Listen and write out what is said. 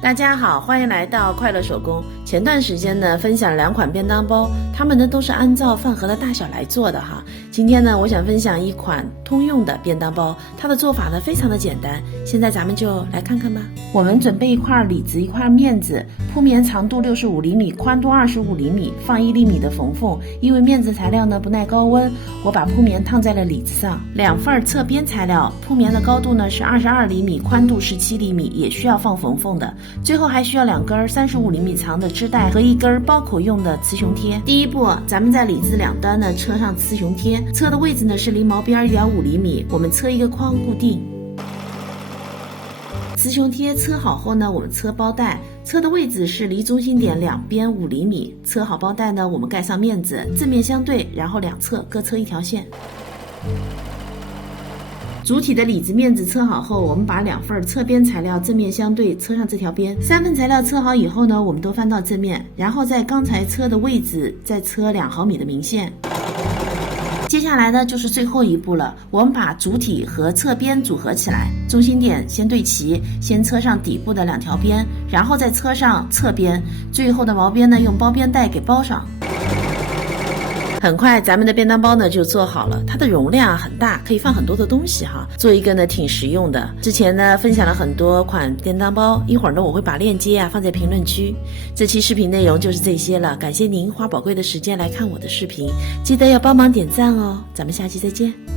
大家好，欢迎来到快乐手工。前段时间呢，分享2款便当包，它们呢都是按照饭盒的大小来做的哈。今天呢，我想分享一款通用的便当包，它的做法呢非常的简单。现在咱们就来看看吧。我们准备一块李子，一块面子，铺面长度65厘米，宽度25厘米，放1厘米的缝缝。因为面子材料呢不耐高温，我把铺棉烫在了李子上。2份侧边材料，铺棉的高度呢是22厘米，宽度17厘米，也需要放缝缝的。最后还需要2根35厘米长的织带和1根包口用的磁熊贴。第一步，咱们在李子两端呢车上磁熊贴，车的位置呢是离毛边1.5厘米，我们车一个框固定。磁熊贴车好后呢，我们车包带，车的位置是离中心点两边5厘米。车好包带呢，我们盖上面子，正面相对，然后两侧各车一条线。主体的李子面子车好后，我们把2份侧边材料正面相对车上这条边。3份材料车好以后呢，我们都翻到正面，然后在刚才车的位置再车2毫米的明线。接下来呢就是最后一步了，我们把主体和侧边组合起来，中心点先对齐，先车上底部的2条边，然后再车上侧边，最后的毛边呢用包边带给包上。很快咱们的便当包呢就做好了，它的容量很大，可以放很多的东西哈，做一个呢挺实用的。之前呢分享了很多款便当包，一会儿呢我会把链接放在评论区。这期视频内容就是这些了，感谢您花宝贵的时间来看我的视频，记得要帮忙点赞哦，咱们下期再见。